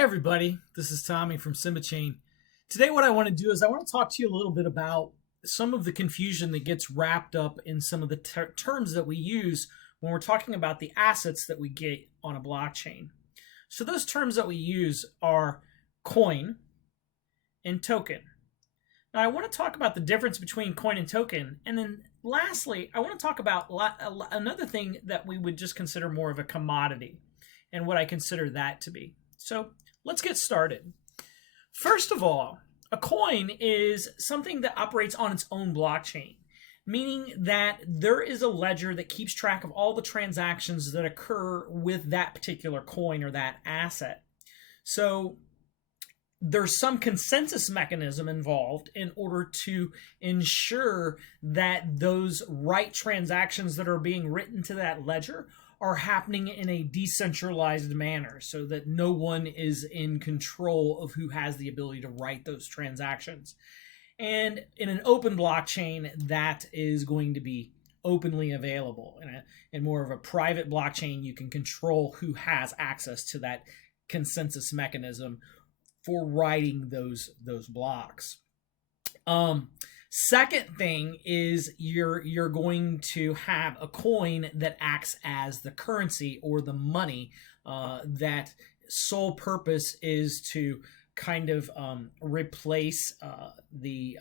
Hey everybody, this is Tommy from Chain. Today what I want to do is I want to talk to you a little bit about some of the confusion that gets wrapped up in some of the terms that we use when we're talking about the assets that we get on a blockchain. So those terms that we use are coin and token. Now I want to talk about the difference between coin and token, and then lastly I want to talk about another thing that we would just consider more of a commodity and what I consider that to be. So let's get started. First of all, a coin is something that operates on its own blockchain, meaning that there is a ledger that keeps track of all the transactions that occur with that particular coin or that asset. So there's some consensus mechanism involved in order to ensure that those right transactions that are being written to that ledger are happening in a decentralized manner so that no one is in control of who has the ability to write those transactions. And in an open blockchain, that is going to be openly available. In more of a private blockchain, you can control who has access to that consensus mechanism for writing those blocks. Second thing is you're going to have a coin that acts as the currency or the money that sole purpose is to kind of replace the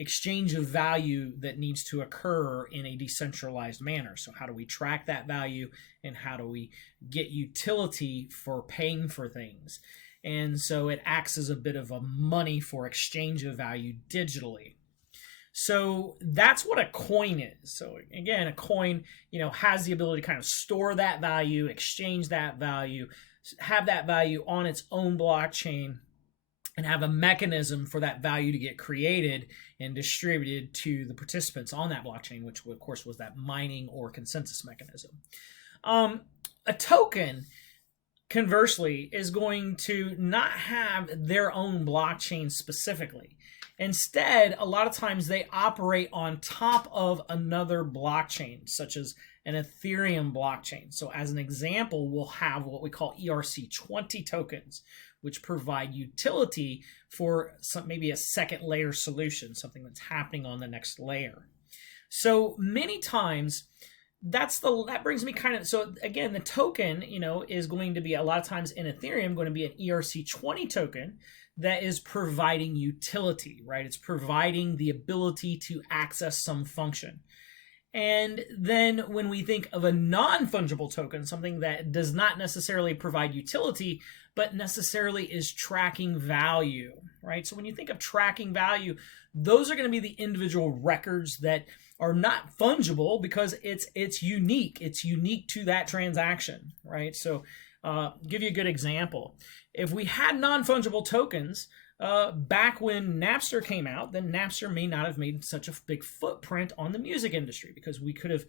exchange of value that needs to occur in a decentralized manner. So how do we track that value and how do we get utility for paying for things? And so it acts as a bit of a money for exchange of value digitally. So that's what a coin is. So again, a coin, has the ability to kind of store that value, exchange that value, have that value on its own blockchain, and have a mechanism for that value to get created and distributed to the participants on that blockchain, which of course was that mining or consensus mechanism. A token, conversely, is going to not have their own blockchain specifically. Instead, a lot of times they operate on top of another blockchain, such as an Ethereum blockchain. So as an example, we'll have what we call ERC20 tokens, which provide utility for maybe a second layer solution, something that's happening on the next layer. So many times, that brings me so again, the token, is going to be a lot of times in Ethereum going to be an ERC20 token that is providing utility, right? It's providing the ability to access some function. And then when we think of a non-fungible token, something that does not necessarily provide utility, but necessarily is tracking value, right? So when you think of tracking value, those are going to be the individual records that are not fungible because it's unique. It's unique to that transaction, right? So give you a good example. If we had non-fungible tokens back when Napster came out, then Napster may not have made such a big footprint on the music industry because we could have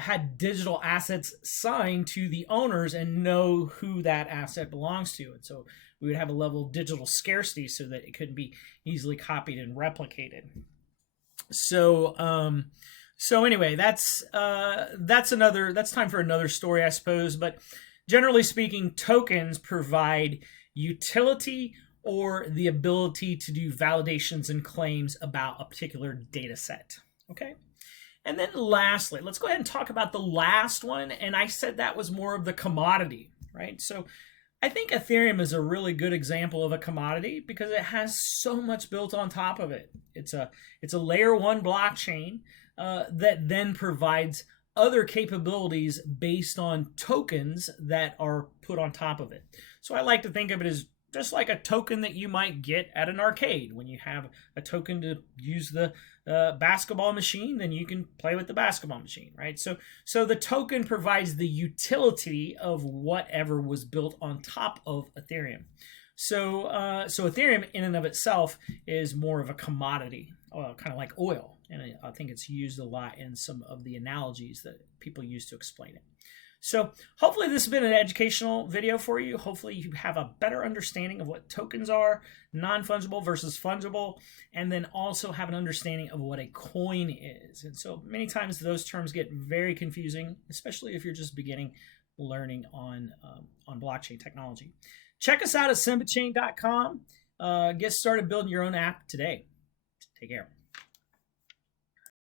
had digital assets signed to the owners and know who that asset belongs to. And so we would have a level of digital scarcity so that it couldn't be easily copied and replicated. So anyway, that's time for another story, I suppose. But generally speaking, tokens provide utility or the ability to do validations and claims about a particular data set. Okay. And then lastly, let's go ahead and talk about the last one. And I said that was more of the commodity, right? So I think Ethereum is a really good example of a commodity because it has so much built on top of it. It's a layer one blockchain that then provides other capabilities based on tokens that are put on top of it. So I like to think of it as just like a token that you might get at an arcade. When you have a token to use the basketball machine, then you can play with the basketball machine, right? So the token provides the utility of whatever was built on top of Ethereum. So Ethereum in and of itself is more of a commodity, kind of like oil. And I think it's used a lot in some of the analogies that people use to explain it. So hopefully this has been an educational video for you. Hopefully you have a better understanding of what tokens are, non-fungible versus fungible, and then also have an understanding of what a coin is. And so many times those terms get very confusing, especially if you're just beginning learning on blockchain technology. Check us out at SymbiChain.com. Get started building your own app today. Take care.